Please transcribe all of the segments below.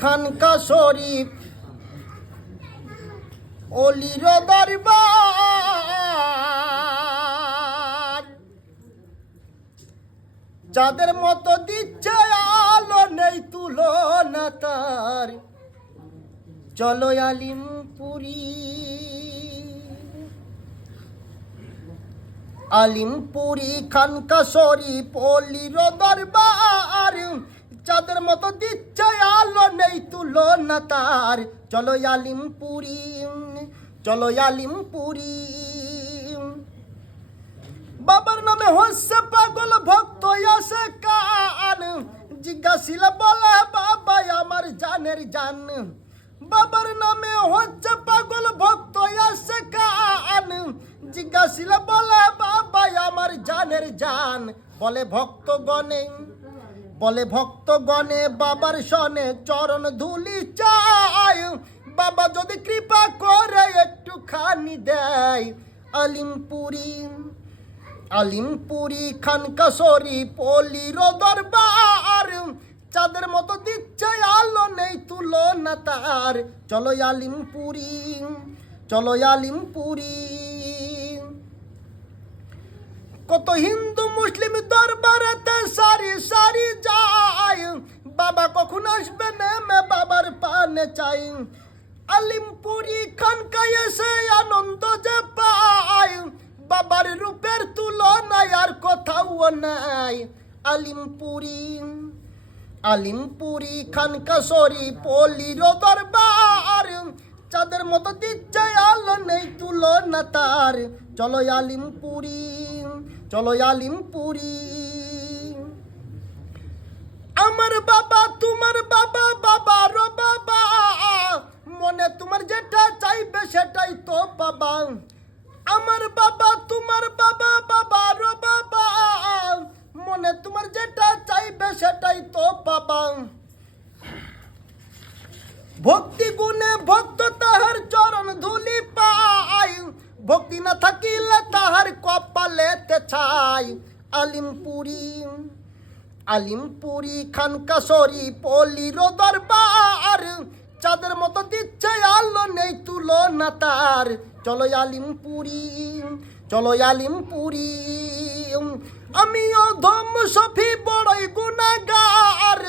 খানকা শরীফ অলির দরবার, যাদের মতো দিচ্ছে আলো নেই তুলনা তার। চলো আলিমপুরি, আলিমপুরি খানকা শরীফ অলির দরবার, যাদের মতো দিচ্ছে আলো নেই তুলনা তার। চলো আলিমপুরি, চলো আলিমপুরি। বাবার নামে হচ্ছে পাগল ভক্ত আসে কান, জিজ্ঞাসিল বলে বাবা আমার জানের জান। বাবার নামে হচ্ছে পাগল ভক্ত আসে কান, জিজ্ঞাসিল বলে বাবা আমার জানের জান। বলে ভক্তগণে, বলে ভক্তগণে বাবার সনে চরণ ধুলি চায়, বাবা যদি কৃপা করে একটু খানি দেয়। আলিমপুরি, আলিমপুরি খানকা শরীফ অলির দরবার, চাঁদের মতো দিচ্ছে আলো নেই তুলনা তার। চলো আলিমপুরি, চলো আলিমপুরি। কত হিন্দু মুসলিম দরবারেতে সারি সারি যায়, বাবা কখন আসবে নেমে বাবার পানে চাই। আলিমপুরি খানকায় এসে আনন্দ যে পায়, বাবার রূপের তুলনায় আর কোথাও নাই। আলিমপুরি, আলিমপুরি খানকা শরীফ অলির দরবার, চাঁদের মতো দিচ্ছে আলো নেই তুলনা তার। চলো আলিমপুরি, চলো আলিমপুরি। আমার বাবা তোমার বাবা, বাবার বাবা, মনে তোমার যেটা চাইবে সেটাই তো পাবা। আমার বাবা তোমার বাবা, বাবার বাবা, মনে তোমার যেটা চাইবে সেটাই তো পাবা। ভক্তি গুণে ভক্ত তাহার চরণ ধুলি পায়, ভক্তি না থাকিলে তাহার কপালেতে ছাই। আলিমপুরি, আলিমপুরি খানকা শরীফ অলির দরবার, চাঁদের মতো দিচ্ছে আলো নেই তুলনা তার। চলো আলিমপুরি, চলো আলিমপুরি। আমি অধম সফি বড়ই গুনাহগার,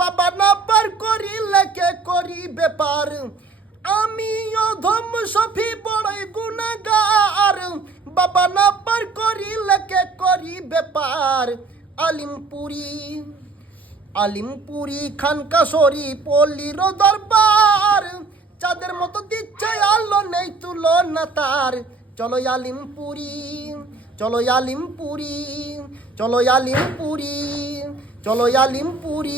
বাবা না পার করিলে কে করি ব্যাপার। আমি অধম সফি বড়ই গুনাহগার, বাবা না পার করিলে কে করি ব্যাপার। আলিমপুরি, আলিমপুরি খানকা শরীফ অলির দরবার, চাঁদের মতো দিচ্ছে আলো নেই তুলনা তার। চলো আলিমপুরি, চলো আলিমপুরি, চলো আলিমপুরি, চলো আলিমপুরি।